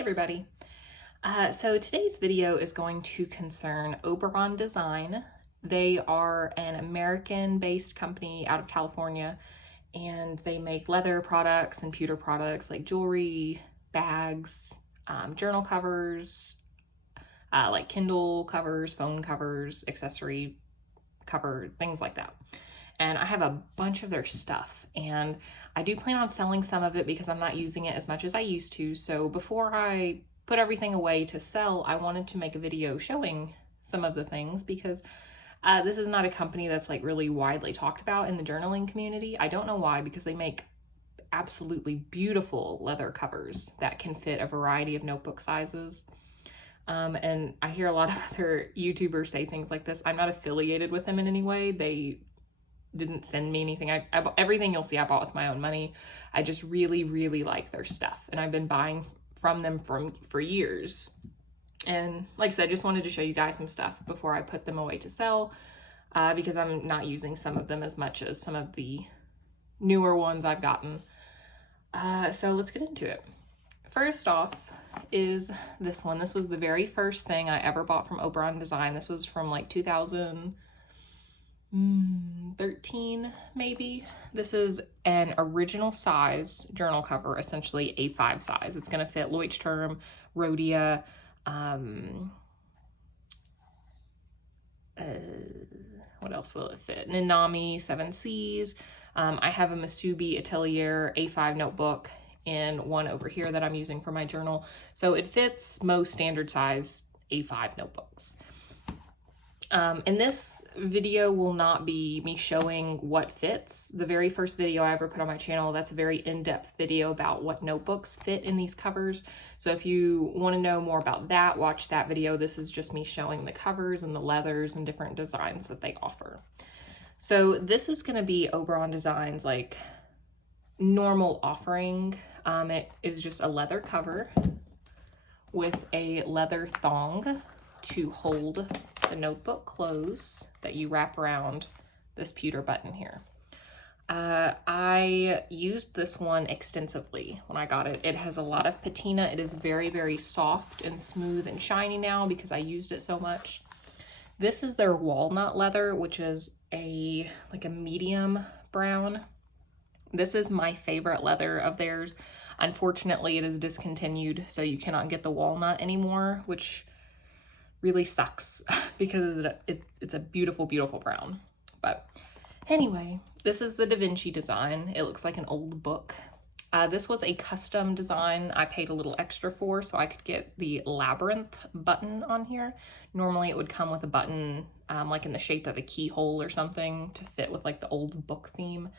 everybody. So today's video is going to concern Oberon Design. They are an American-based company out of California, and they make leather products and pewter products like jewelry, bags, journal covers, like Kindle covers, phone covers, accessory cover, things like that. And I have a bunch of their stuff, and I do plan on selling some of it because I'm not using it as much as I used to. So before I put everything away to sell, I wanted to make a video showing some of the things because this is not a company that's like really widely talked about in the journaling community. I don't know why, because they make absolutely beautiful leather covers that can fit a variety of notebook sizes. And I hear a lot of other YouTubers say things like this. I'm not affiliated with them in any way. They didn't send me anything. I everything you'll see I bought with my own money. I just really, really like their stuff, and I've been buying from them for years. And like I said, just wanted to show you guys some stuff before I put them away to sell, because I'm not using some of them as much as some of the newer ones I've gotten. So let's get into it. First off is this one. This was the very first thing I ever bought from Oberon Design. This was from like 2013 maybe. This is an original size journal cover, essentially A5 size. It's going to fit Leuchtturm, Rhodia, what else will it fit? Nanami, 7 Cs. I have a Masubi Atelier A5 notebook and one over here that I'm using for my journal. So it fits most standard size A5 notebooks. And this video will not be me showing what fits. The very first video I ever put on my channel, that's a very in-depth video about what notebooks fit in these covers. So if you want to know more about that, watch that video. This is just me showing the covers and the leathers and different designs that they offer. So this is going to be Oberon Design's like normal offering. It is just a leather cover with a leather thong to hold the notebook close that you wrap around this pewter button here. I used this one extensively when I got it. It has a lot of patina. It is very, very soft and smooth and shiny now because I used it so much. This is their walnut leather, which is like a medium brown. This is my favorite leather of theirs. Unfortunately, it is discontinued, so you cannot get the walnut anymore, which really sucks because it's a beautiful, beautiful brown. But anyway, this is the DaVinci design. It looks like an old book. This was a custom design I paid a little extra for so I could get the labyrinth button on here. Normally it would come with a button like in the shape of a keyhole or something to fit with like the old book theme.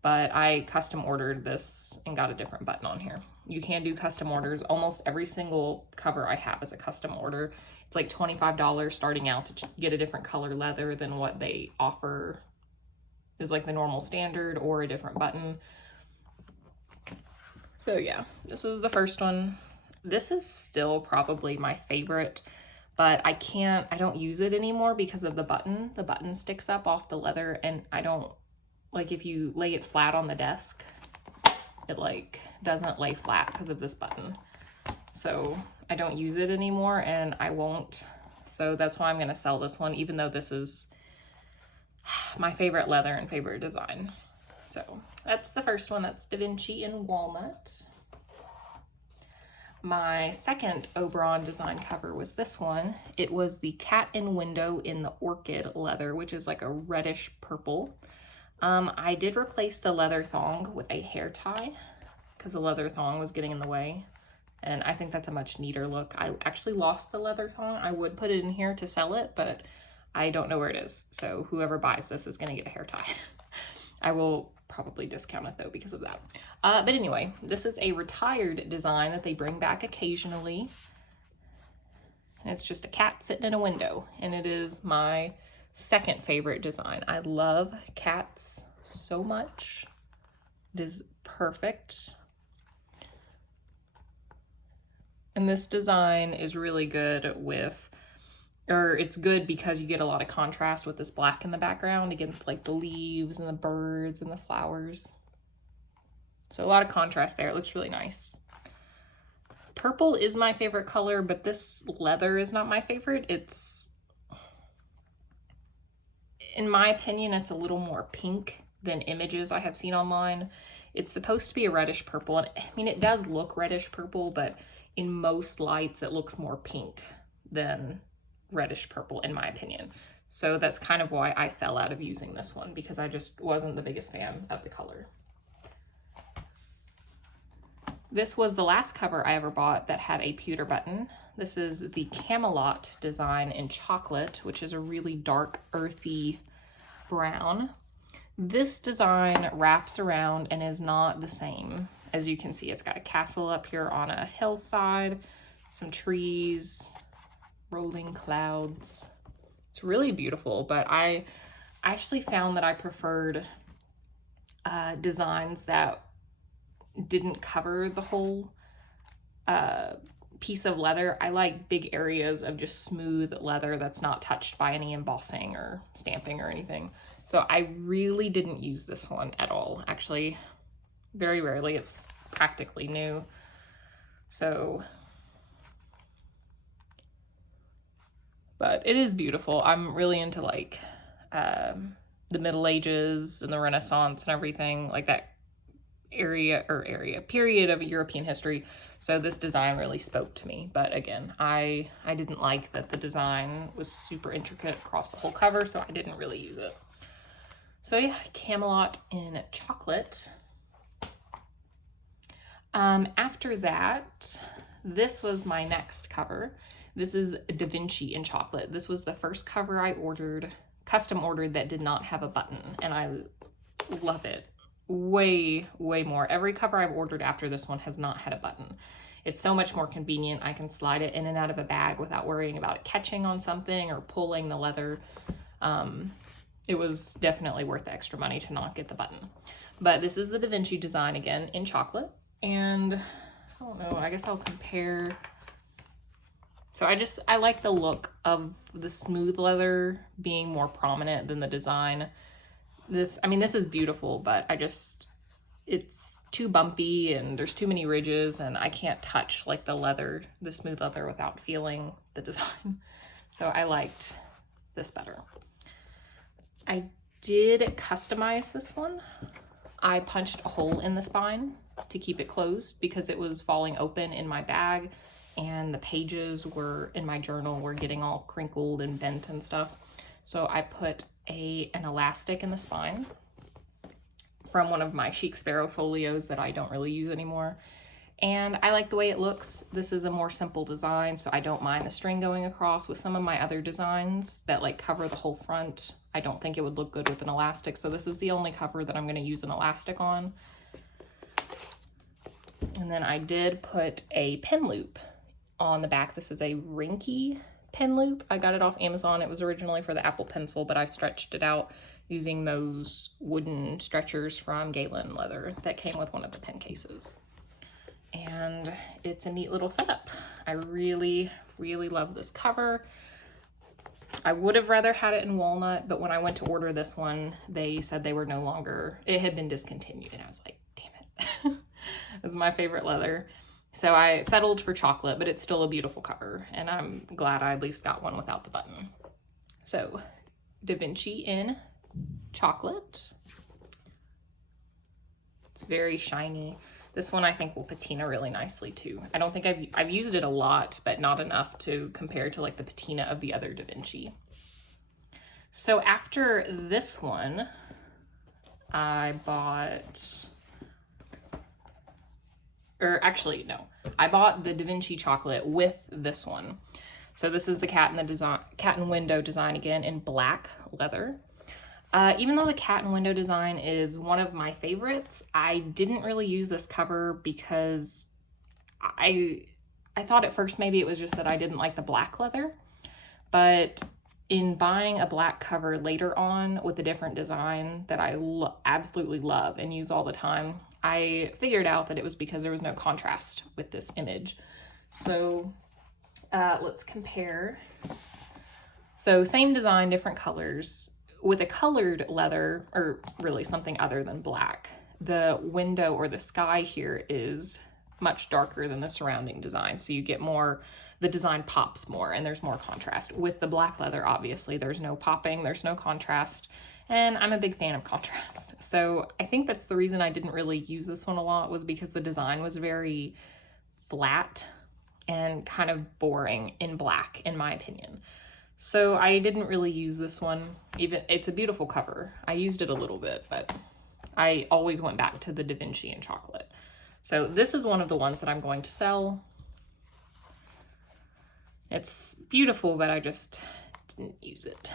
But I custom ordered this and got a different button on here. You can do custom orders. Almost every single cover I have is a custom order. It's like $25 starting out to get a different color leather than what they offer is like the normal standard or a different button. So yeah, this is the first one. This is still probably my favorite, but I don't use it anymore because of the button. The button sticks up off the leather, and I don't, like if you lay it flat on the desk, it like doesn't lay flat because of this button. So I don't use it anymore, and I won't. So that's why I'm going to sell this one, even though this is my favorite leather and favorite design. So that's the first one. That's DaVinci in walnut. My second Oberon Design cover was this one. It was the cat in window in the orchid leather, which is like a reddish purple. I did replace the leather thong with a hair tie because the leather thong was getting in the way. And I think that's a much neater look. I actually lost the leather thong. I would put it in here to sell it, but I don't know where it is. So whoever buys this is going to get a hair tie. I will probably discount it though because of that. But anyway, this is a retired design that they bring back occasionally. And it's just a cat sitting in a window, and it is my second favorite design. I love cats so much. It is perfect. And this design is really good with, or it's good because you get a lot of contrast with this black in the background against like the leaves and the birds and the flowers. So a lot of contrast there. It looks really nice. Purple is my favorite color, but this leather is not my favorite. It's, in my opinion, it's a little more pink than images I have seen online. It's supposed to be a reddish purple, and I mean, it does look reddish purple, but in most lights it looks more pink than reddish purple, in my opinion. So that's kind of why I fell out of using this one, because I just wasn't the biggest fan of the color. This was the last cover I ever bought that had a pewter button. This is the Camelot design in chocolate, which is a really dark, earthy brown. This design wraps around and is not the same. As you can see, it's got a castle up here on a hillside, some trees, rolling clouds. It's really beautiful, but I actually found that I preferred designs that didn't cover the whole piece of leather. I like big areas of just smooth leather that's not touched by any embossing or stamping or anything. So I really didn't use this one at all. Actually, very rarely. It's practically new. So, but it is beautiful. I'm really into like the Middle Ages and the Renaissance and everything, like that period of European history. So this design really spoke to me. But again, I didn't like that the design was super intricate across the whole cover, so I didn't really use it. So yeah, Camelot in chocolate. After that, this was my next cover. This is DaVinci in chocolate. This was the first cover I ordered, custom ordered, that did not have a button, and I love it way more. Every cover I've ordered after this one has not had a button. It's so much more convenient. I can slide it in and out of a bag without worrying about it catching on something or pulling the leather. It was definitely worth the extra money to not get the button. But this is the DaVinci design again in chocolate, and I don't know, I guess I'll compare. So I like the look of the smooth leather being more prominent than the design. This is beautiful, but it's too bumpy and there's too many ridges, and I can't touch like the smooth leather without feeling the design. So I liked this better. I did customize this one. I punched a hole in the spine to keep it closed because it was falling open in my bag, and the pages in my journal were getting all crinkled and bent and stuff. So I put an elastic in the spine from one of my Chic Sparrow folios that I don't really use anymore. And I like the way it looks. This is a more simple design, so I don't mind the string going across. With some of my other designs that like cover the whole front, I don't think it would look good with an elastic. So this is the only cover that I'm going to use an elastic on. And then I did put a pin loop on the back. This is a Rinky pen loop. I got it off Amazon. It was originally for the Apple Pencil, but I stretched it out using those wooden stretchers from Galen Leather that came with one of the pen cases. And it's a neat little setup. I really love this cover. I would have rather had it in walnut, but when I went to order this one, they said they were no longer, it had been discontinued, and I was like, damn it. It's my favorite leather. So I settled for chocolate, but it's still a beautiful cover, and I'm glad I at least got one without the button. So DaVinci in chocolate. It's very shiny. This one I think will patina really nicely too. I don't think I've used it a lot, but not enough to compare to like the patina of the other DaVinci. So after this one, I bought, or actually no, I bought the DaVinci chocolate with this one. So this is the cat and window design again in black leather. Even though the cat and window design is one of my favorites, I didn't really use this cover because I thought at first maybe it was just that I didn't like the black leather, but in buying a black cover later on with a different design that I absolutely love and use all the time, I figured out that it was because there was no contrast with this image. So let's compare. So same design, different colors. With a colored leather, or really something other than black, the window or the sky here is much darker than the surrounding design. So you get more, the design pops more and there's more contrast. With the black leather, obviously, there's no popping, there's no contrast. And I'm a big fan of contrast. So I think that's the reason I didn't really use this one a lot, was because the design was very flat and kind of boring in black, in my opinion. So I didn't really use this one. Even, it's a beautiful cover. I used it a little bit, but I always went back to the DaVinci in chocolate. So this is one of the ones that I'm going to sell. It's beautiful, but I just didn't use it.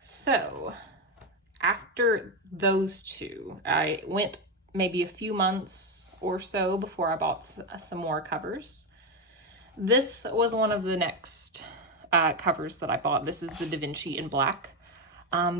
So after those two, I went maybe a few months or so before I bought some more covers. This was one of the next covers that I bought. This is the DaVinci in black.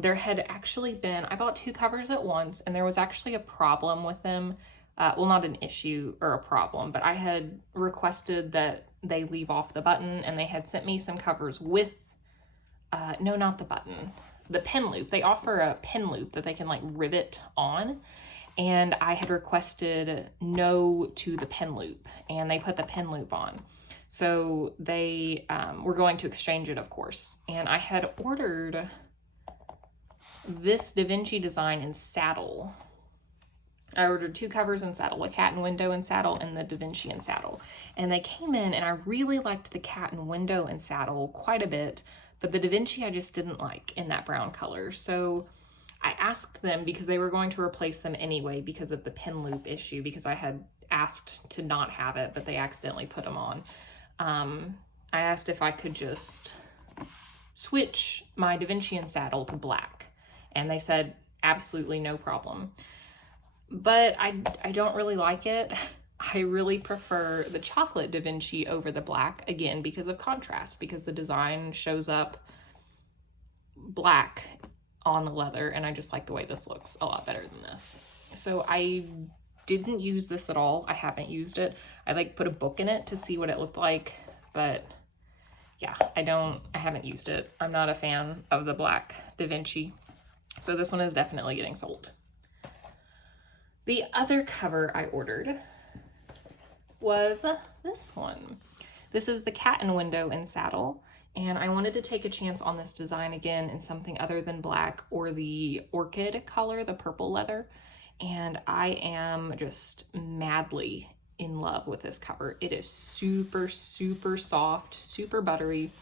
There had actually been, I bought two covers at once, and there was actually a problem with them. Well, not an issue or a problem, but I had requested that they leave off the button, and they had sent me some covers with, no, not the button, the pin loop. They offer a pin loop that they can like rivet on, and I had requested no to the pin loop, and they put the pin loop on. So they were going to exchange it, of course, and I had ordered this DaVinci design in saddle. I ordered two covers in saddle, a cat and window in saddle and the DaVinci in saddle. And they came in, and I really liked the cat and window in saddle quite a bit, but the DaVinci I just didn't like in that brown color. So I asked them, because they were going to replace them anyway because of the pin loop issue, because I had asked to not have it, but they accidentally put them on. I asked if I could just switch my DaVinci in saddle to black. And they said, absolutely no problem. But I don't really like it. I really prefer the chocolate DaVinci over the black, again, because of contrast, because the design shows up black on the leather, and I just like the way this looks a lot better than this. So I didn't use this at all. I haven't used it. I like put a book in it to see what it looked like, but yeah, I haven't used it. I'm not a fan of the black DaVinci. So this one is definitely getting sold. The other cover I ordered was this one. This is the cat and window in saddle, and I wanted to take a chance on this design again in something other than black or the orchid color, the purple leather, and I am just madly in love with this cover. It is super, super soft, super buttery.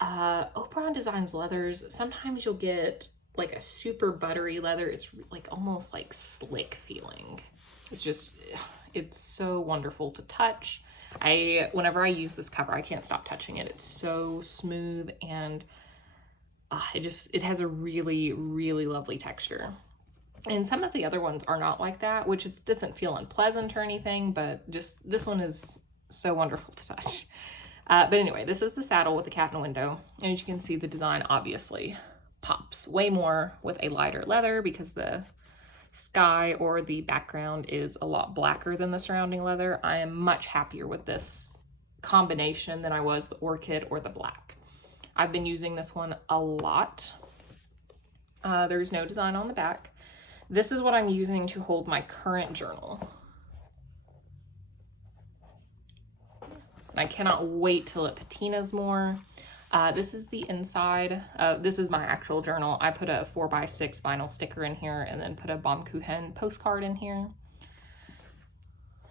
Oberon Design's leathers, sometimes you'll get like a super buttery leather. It's like almost like slick feeling. It's just, it's so wonderful to touch. Whenever I use this cover, I can't stop touching it. It's so smooth, and it has a really, really lovely texture. And some of the other ones are not like that, which it doesn't feel unpleasant or anything, but just this one is so wonderful to touch. But anyway, this is the saddle with the cat and window. And as you can see, the design obviously pops way more with a lighter leather, because the sky or the background is a lot blacker than the surrounding leather. I am much happier with this combination than I was the orchid or the black. I've been using this one a lot. There's no design on the back. This is what I'm using to hold my current journal. And I cannot wait till it patinas more. This is the inside. This is my actual journal. I put a 4x6 vinyl sticker in here, and then put a Baumkuchen postcard in here.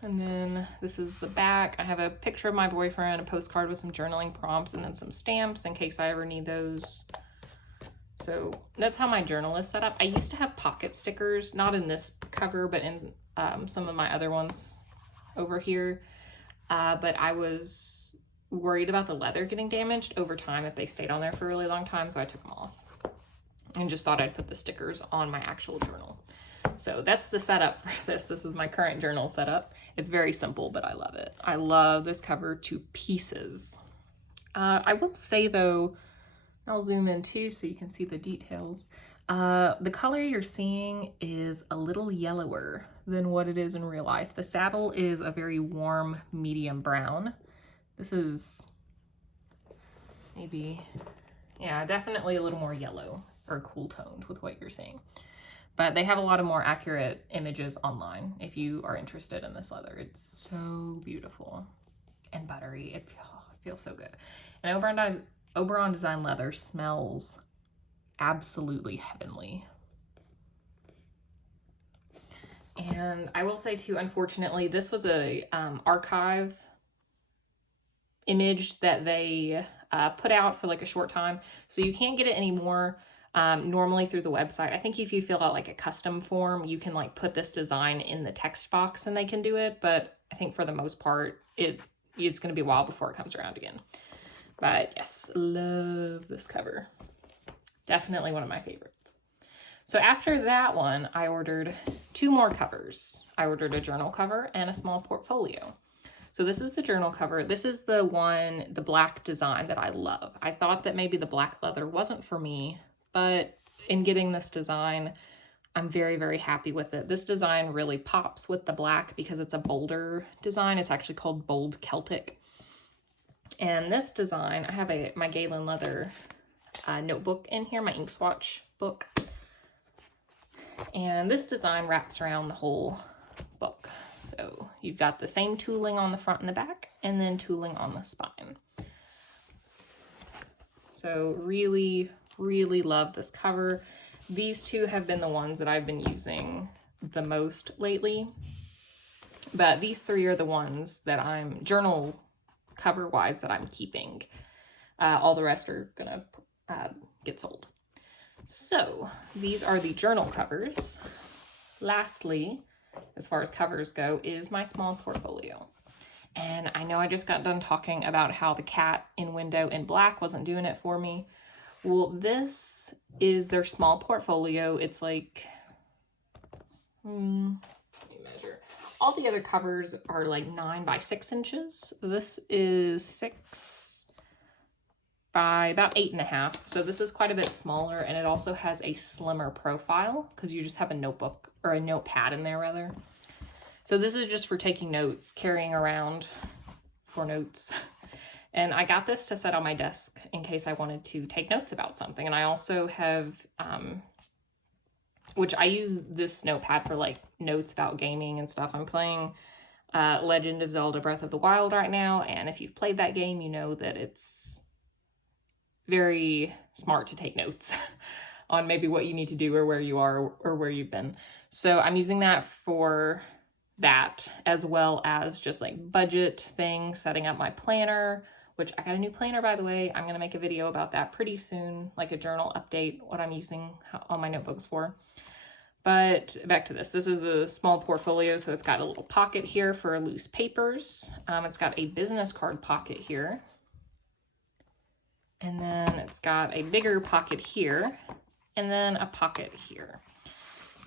And then this is the back. I have a picture of my boyfriend, a postcard with some journaling prompts, and then some stamps in case I ever need those. So that's how my journal is set up. I used to have pocket stickers, not in this cover, but in some of my other ones over here. But I was worried about the leather getting damaged over time if they stayed on there for a really long time, so I took them off and just thought I'd put the stickers on my actual journal. So that's the setup for this. This is my current journal setup. It's very simple, but I love it. I love this cover to pieces. I will say though, I'll zoom in too so you can see the details. The color you're seeing is a little yellower than what it is in real life. The saddle is a very warm medium brown. This is maybe, yeah, definitely a little more yellow or cool toned with what you're seeing. But they have a lot of more accurate images online if you are interested in this leather. It's so beautiful and buttery. It feels so good. And Oberon Design leather smells absolutely heavenly. And I will say too, unfortunately, this was a archive image that they put out for like a short time. So you can't get it anymore. Normally through the website. I think if you fill out like a custom form, you can like put this design in the text box and they can do it. But I think for the most part, it's going to be a while before it comes around again. But yes, love this cover. Definitely one of my favorites. So after that one, I ordered 2 more covers. I ordered a journal cover and a small portfolio. So this is the journal cover. This is the one, the black design that I love. I thought that maybe the black leather wasn't for me, but in getting this design, I'm very, very happy with it. This design really pops with the black because it's a bolder design. It's actually called Bold Celtic. And this design, I have my Galen leather notebook in here, my ink swatch book. And this design wraps around the whole book. So you've got the same tooling on the front and the back, and then tooling on the spine. So really, really love this cover. These 2 have been the ones that I've been using the most lately. But these 3 are the ones that I'm, journal cover wise, that I'm keeping. All the rest are gonna get sold. So these are the journal covers. Lastly, as far as covers go, is my small portfolio. And I know I just got done talking about how the cat in window in black wasn't doing it for me. Well, this is their small portfolio. It's like, let me measure. All the other covers are like 9 by 6 inches. This is 6 by about 8.5. So this is quite a bit smaller, and it also has a slimmer profile because you just have a notebook or a notepad in there rather. So this is just for taking notes, carrying around for notes. And I got this to set on my desk in case I wanted to take notes about something. And I also have, which I use this notepad for like notes about gaming and stuff. I'm playing Legend of Zelda Breath of the Wild right now. And if you've played that game, you know that it's very smart to take notes on maybe what you need to do or where you are or where you've been. So I'm using that for that, as well as just like budget things, setting up my planner, which I got a new planner, by the way. I'm going to make a video about that pretty soon, like a journal update, what I'm using all my notebooks for. But back to this. This is the small portfolio, so it's got a little pocket here for loose papers. It's got a business card pocket here. And then it's got a bigger pocket here, and then a pocket here.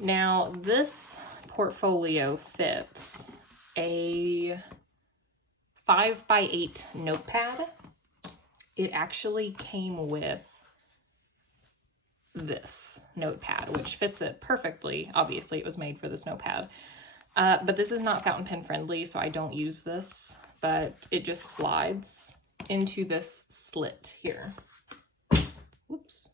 Now, this portfolio fits a 5 by 8 notepad. It actually came with this notepad, which fits it perfectly. Obviously, it was made for this notepad. But this is not fountain pen friendly, so I don't use this, but it just slides into this slit here. Whoops.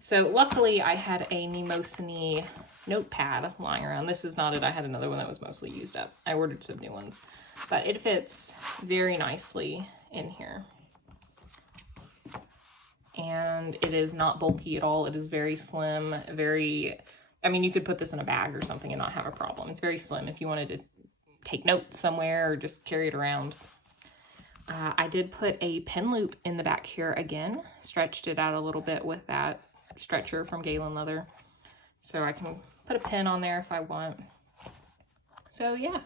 So luckily I had a Mnemosiny notepad lying around. This is not it. I had another one that was mostly used up. I ordered some new ones, but it fits very nicely in here. And it is not bulky at all. It is very slim, I mean, you could put this in a bag or something and not have a problem. It's very slim if you wanted to take notes somewhere or just carry it around. I did put a pen loop in the back here again, stretched it out a little bit with that stretcher from Galen Leather. So I can put a pen on there if I want. So yeah,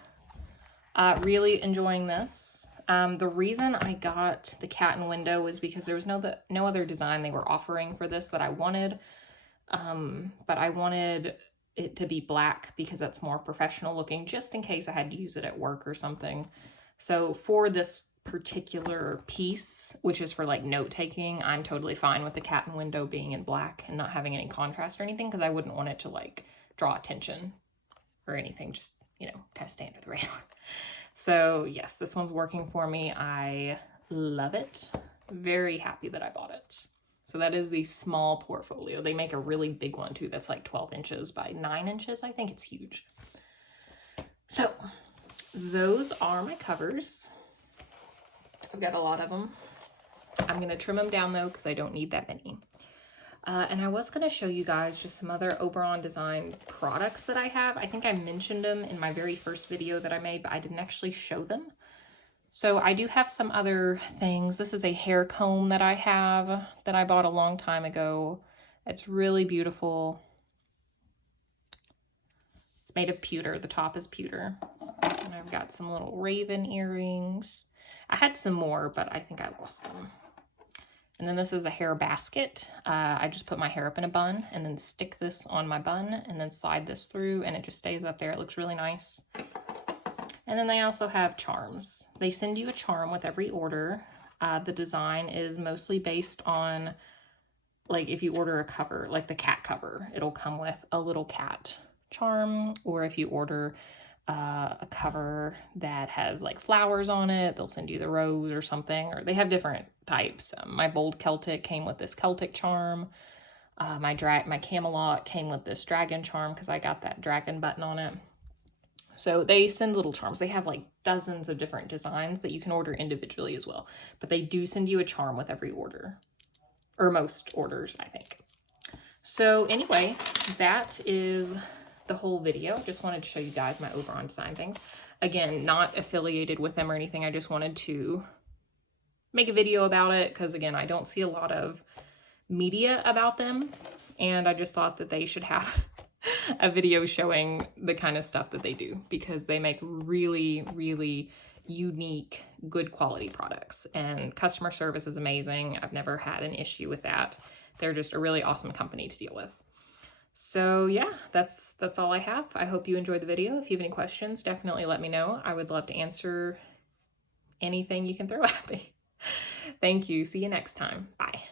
really enjoying this. The reason I got the cat and window was because there was no other design they were offering for this that I wanted. But I wanted it to be black because that's more professional looking, just in case I had to use it at work or something. So for this particular piece, which is for like note taking, I'm totally fine with the cat and window being in black and not having any contrast or anything, because I wouldn't want it to like draw attention or anything, just, you know, kind of stay under the radar. So yes, this one's working for me. I love it. Very happy that I bought it. So that is the small portfolio. They make a really big one too. That's like 12 inches by 9 inches. I think it's huge. So those are my covers. I've got a lot of them. I'm going to trim them down though, because I don't need that many. And I was going to show you guys just some other Oberon Design products that I have. I think I mentioned them in my very first video that I made, but I didn't actually show them. So I do have some other things. This is a hair comb that I have that I bought a long time ago. It's really beautiful. It's made of pewter. The top is pewter. And I've got some little raven earrings. I had some more, but I think I lost them. And then this is a hair basket. I just put my hair up in a bun and then stick this on my bun and then slide this through and it just stays up there. It looks really nice. And then they also have charms. They send you a charm with every order. The design is mostly based on, like if you order a cover, like the cat cover, it'll come with a little cat charm. Or if you order a cover that has like flowers on it, they'll send you the rose or something, or they have different types. My bold Celtic came with this Celtic charm. My Camelot came with this dragon charm because I got that dragon button on it. So they send little charms. They have like dozens of different designs that you can order individually as well, but they do send you a charm with every order, or most orders, I think. So anyway, that is the whole video. Just wanted to show you guys my Oberon Design things. Again, not affiliated with them or anything. I just wanted to make a video about it because, again, I don't see a lot of media about them, and I just thought that they should have a video showing the kind of stuff that they do, because they make really, really unique, good quality products, and customer service is amazing. I've never had an issue with that. They're just a really awesome company to deal with. So yeah, that's all I have. I hope you enjoyed the video. If you have any questions, definitely let me know. I would love to answer anything you can throw at me. Thank you. See you next time. Bye.